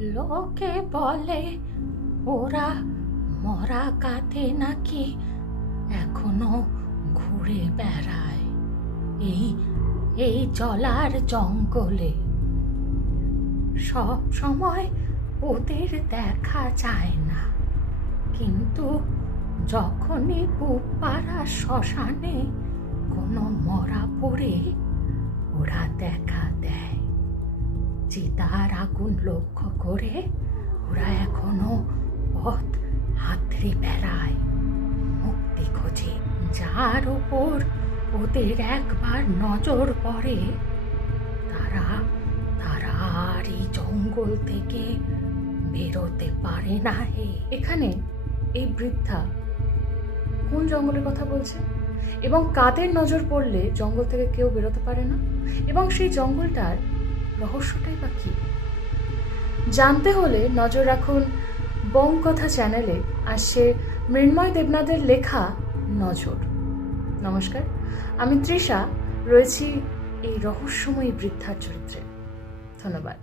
লোকে বলে ওরা মরা কাঁধে নাকি এখনো ঘুরে বেড়ায় এই এই জলার জঙ্গলে। সব সময় ওদের দেখা যায় না, কিন্তু যখনই পুপাড়া শ্মশানে কোনো মরা পড়ে ওরা দেখা দেয়। চিতার আগুন লক্ষ্য করে ওরা এখনো পথ হাতড়ে বেড়ায় মুক্তি খোঁজে। যার উপর ওদের একবার নজর পড়ে তারা তারা আর এই জঙ্গল থেকে বেরোতে পারে না। এখানে এই বৃদ্ধা কোন জঙ্গলের কথা বলছে এবং কাদের নজর পড়লে জঙ্গল থেকে কেউ বেরোতে পারে না, এবং সেই জঙ্গলটার রহস্যটাই বা কি? জানতে হলে নজর রাখুন বংকথা চ্যানেলে। আসছে মৃন্ময় দেবনাথের লেখা নজর। নমস্কার, আমি তৃষা, রয়েছি এই রহস্যময়ী বৃদ্ধার চরিত্রে। ধন্যবাদ।